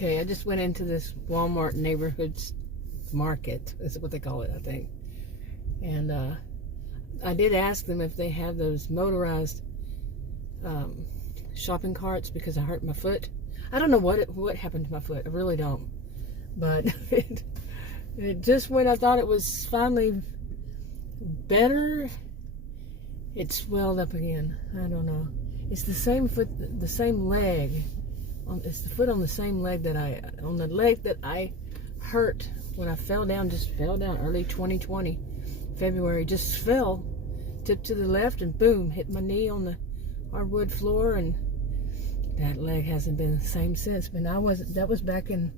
Okay, I just went into this Walmart neighborhood market. Is what they call it, I think. And I did ask them if they have those motorized shopping carts because I hurt my foot. I don't know what happened to my foot. I really don't. But it just when I thought it was finally better, it swelled up again. I don't know. It's the same foot, the same leg. It's the foot on the same leg that I hurt when I fell down. Just fell down early 2020, February. Just fell, tipped to the left, and boom, hit my knee on the hardwood floor, and that leg hasn't been the same since. But that was back in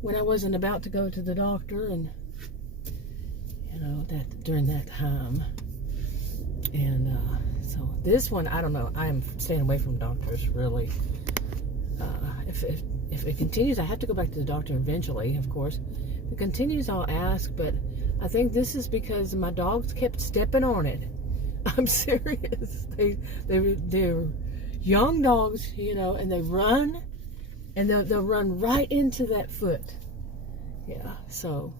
when I wasn't about to go to the doctor, and that during that time. And so this one, I don't know. I am staying away from doctors, really. If it continues, I have to go back to the doctor eventually, of course. If it continues, I'll ask, but I think this is because my dogs kept stepping on it. I'm serious. They're young dogs, and they run, and they'll run right into that foot. Yeah, so,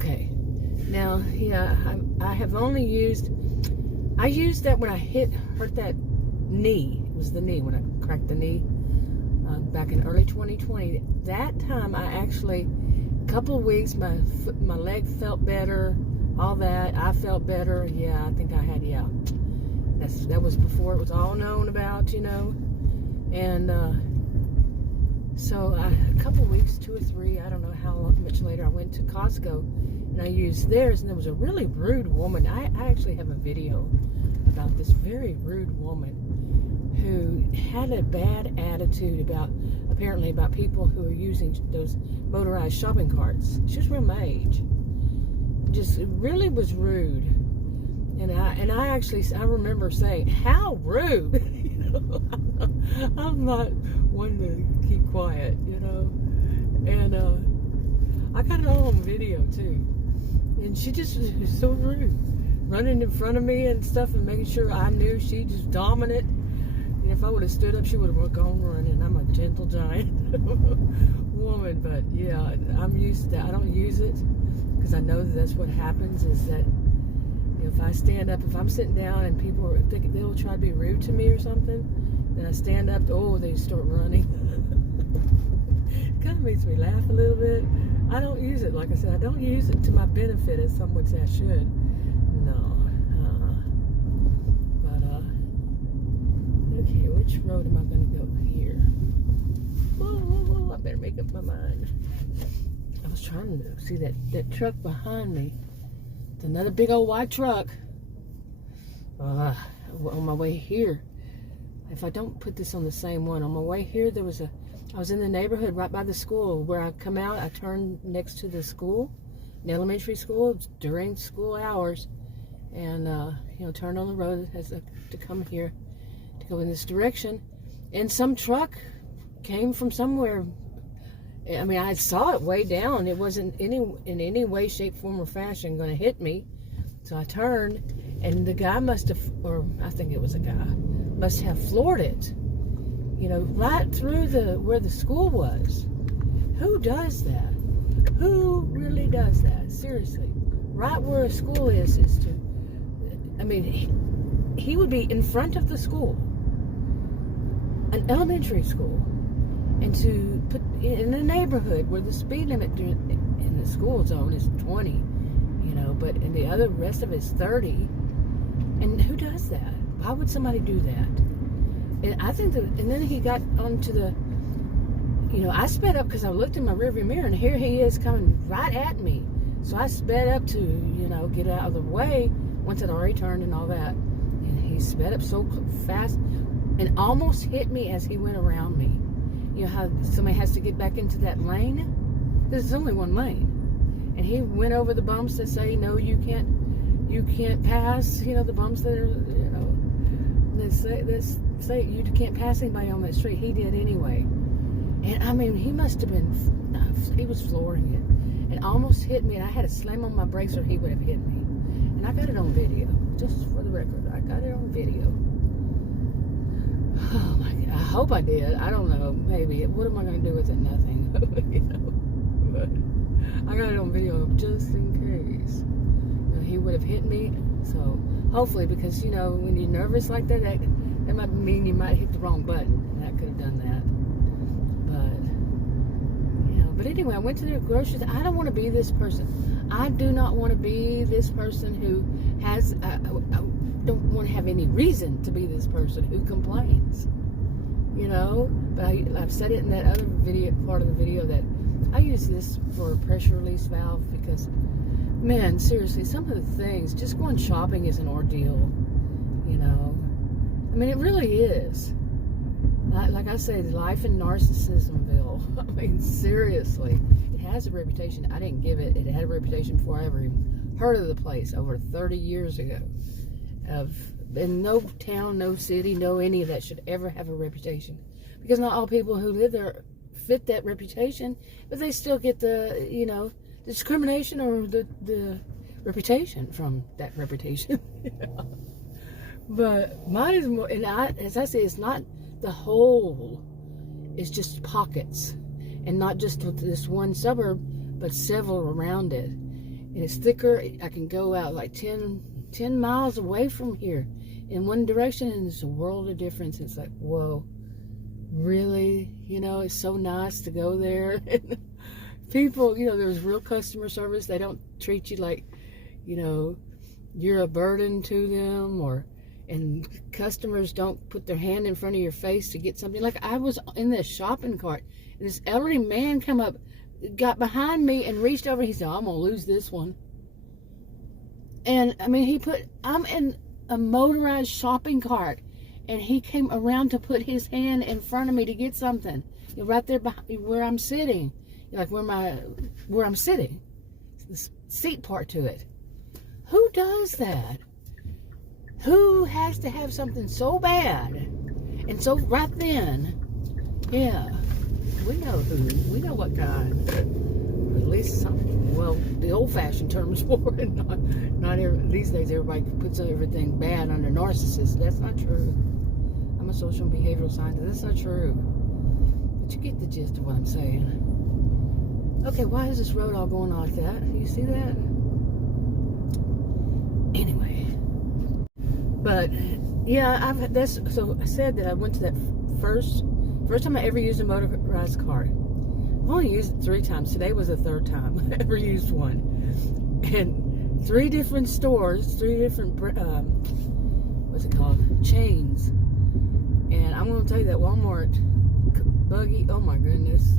okay. Now, yeah, I have only I used that when I hurt that knee. It was the knee, when I cracked the knee back in early 2020. That time, I actually, a couple of weeks, my leg felt better, all that. I felt better. Yeah, I think I had, yeah. That was before it was all known about, And so a couple of weeks, 2 or 3, I don't know how much later, I went to Costco and I used theirs, and there was a really rude woman. I actually have a video about this very rude woman who had a bad attitude apparently about people who are using those motorized shopping carts. She was around my age. Just really was rude. And I remember saying, how rude. I'm not one to keep quiet, And I got it all on video too. And she just was so rude, running in front of me and stuff, and making sure I knew she just dominant. And if I would have stood up, she would have gone running. I'm a gentle giant woman, but yeah, I'm used to that. I don't use it because I know that's what happens. Is that if I stand up, if I'm sitting down and people think they'll try to be rude to me or something, then I stand up. Oh, they start running. It kind of makes me laugh a little bit. I don't use it, like I said, I don't use it to my benefit, as some would say I should. No. Okay, which road am I going to go here? Whoa, I better make up my mind. I was trying to see that truck behind me. It's another big old white truck. On my way here, if I don't put this on the same one, on my way here, I was in the neighborhood right by the school. Where I come out, I turn next to the school, the elementary school, during school hours, and turn on the road to come here, to go in this direction. And some truck came from somewhere. I mean, I saw it way down. It wasn't in any way, shape, form, or fashion going to hit me. So I turned, and the guy must have, or I think it was a guy, must have floored it. Right through where the school was. Who does that? Who really does that? Seriously. Right where a school is to, I mean, he would be in front of the school, an elementary school, and to put in a neighborhood where the speed limit in the school zone is 20, but in the other rest of it is 30. And who does that? Why would somebody do that? And I think and then he got onto the, I sped up because I looked in my rearview mirror, and here he is coming right at me. So I sped up to, get out of the way once I'd already turned and all that. And he sped up so fast and almost hit me as he went around me. You know how somebody has to get back into that lane? There's only one lane. And he went over the bumps that say, no, you can't pass, the bumps that are, that say you can't pass anybody on that street. He did anyway. And I mean, he must have been, he was flooring it and almost hit me. And I had to slam on my brakes or he would have hit me. And I got it on video, just for the record. I got it on video. Oh my God, I hope I did. I don't know, maybe. What am I going to do with it? Nothing. I got it on video just in case. You know, he would have hit me. So hopefully, because you know, when you're nervous like that, that might mean you might hit the wrong button. And I could have done that. But you know, but anyway, I went to the groceries. I don't want to be this person. I do not want to be this person who has. I don't want to have any reason to be this person who complains. You know, but I've said it in that other video, part of the video, that I use this for a pressure release valve because, man, seriously, some of the things, just going shopping is an ordeal, you know. I mean, it really is. Like I say, life in Narcissismville. I mean, seriously, it has a reputation. I didn't give it. It had a reputation before I ever even heard of the place over 30 years ago. And no town, no city, no any of that should ever have a reputation, because not all people who live there fit that reputation, but they still get the, you know, the discrimination or the reputation from that reputation. You know? But mine is more, and as I say, it's not the whole, it's just pockets, and not just this one suburb, but several around it. And it's thicker. I can go out like 10 miles away from here in one direction, and it's a world of difference. It's like, whoa, really? You know, it's so nice to go there. People, you know, there's real customer service. They don't treat you like, you know, you're a burden to them, and customers don't put their hand in front of your face to get something. Like, I was in this shopping cart, and this elderly man come up, got behind me and reached over. He said, I'm gonna lose this one. And I mean, I'm in a motorized shopping cart, and he came around to put his hand in front of me to get something, you know, right there behind where I'm sitting, like where I'm sitting, the seat part to it. Who does that? Who has to have something so bad and so right then? Yeah, we know who. We know what kind. At least some, well, the old-fashioned terms for it. These days everybody puts everything bad under narcissists. That's not true. I'm a social and behavioral scientist. That's not true. But you get the gist of what I'm saying. Okay, why is this road all going like that? You see that? Anyway. But yeah, so I said that I went to that first time I ever used a motorized cart. I've only used it 3 times. Today was the 3rd time I ever used one. And 3 different stores, 3 different, what's it called? Chains. And I'm going to tell you that Walmart buggy, oh my goodness.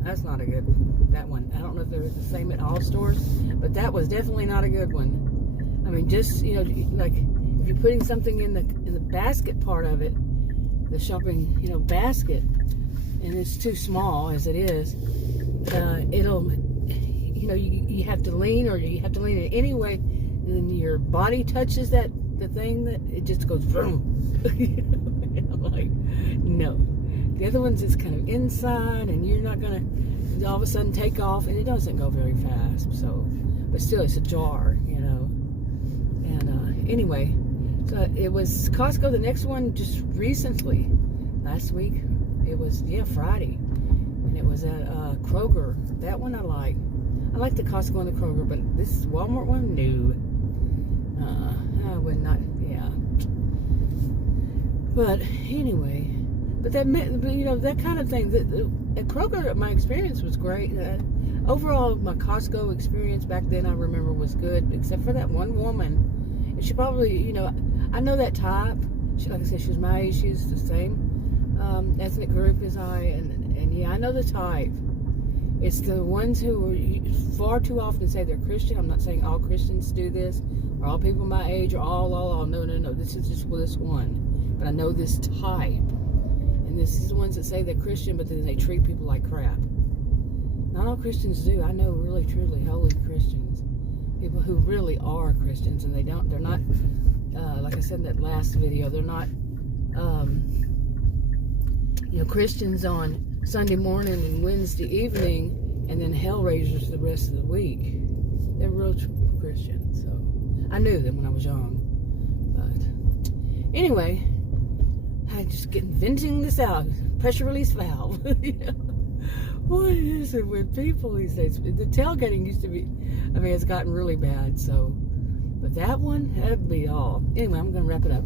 That's not a good, that one. I don't know if they're the same at all stores, but that was definitely not a good one. I mean, just, you know, like if you're putting something in the basket part of it, the shopping, you know, basket, and it's too small as it is, it'll, you know, you have to lean, or you have to lean it anyway, and your body touches the thing, that it just goes vroom. You know, and I'm like, no. The other ones is kind of inside, and you're not gonna all of a sudden take off, and it doesn't go very fast. So, but still, it's ajar, you know. And anyway, so it was Costco. The next one just recently, last week. It was, yeah, Friday, and it was at Kroger. That one I like. I like the Costco and the Kroger, but this Walmart one, no. I would not, yeah. But anyway, but that, you know, that kind of thing. At Kroger, my experience was great. Overall, my Costco experience back then, I remember, was good, except for that one woman. And she probably, you know, I know that type. She, like I said, she's my age. She's the same ethnic group as I, and yeah, I know the type. It's the ones who far too often say they're Christian. I'm not saying all Christians do this, or all people my age, or all. No. This is just this one. But I know this type. And this is the ones that say they're Christian, but then they treat people like crap. Not all Christians do. I know really, truly holy Christians. People who really are Christians, and they're not, like I said in that last video, they're not, you know, Christians on Sunday morning and Wednesday evening, and then hellraisers the rest of the week. They're real Christians. So I knew them when I was young. But anyway, I just venting this out. Pressure release valve. You know? What is it with people these days? The tailgating used to be, I mean, it's gotten really bad, so. But that one, that'd be all. Anyway, I'm going to wrap it up.